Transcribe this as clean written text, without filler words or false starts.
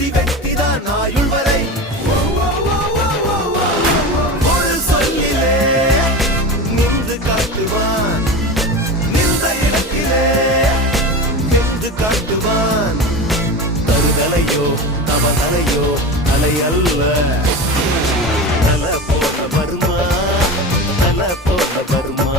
கத்தி வெட்டிதான் ஆயுள் வரை ஒரு சொல்லிலே நின்று காட்டுவான் நின்ற இடத்திலே நின்று காட்டுவான் தருதலையோ தவதலையோ தலை அல்ல தல போல வருமா தல போல வருமா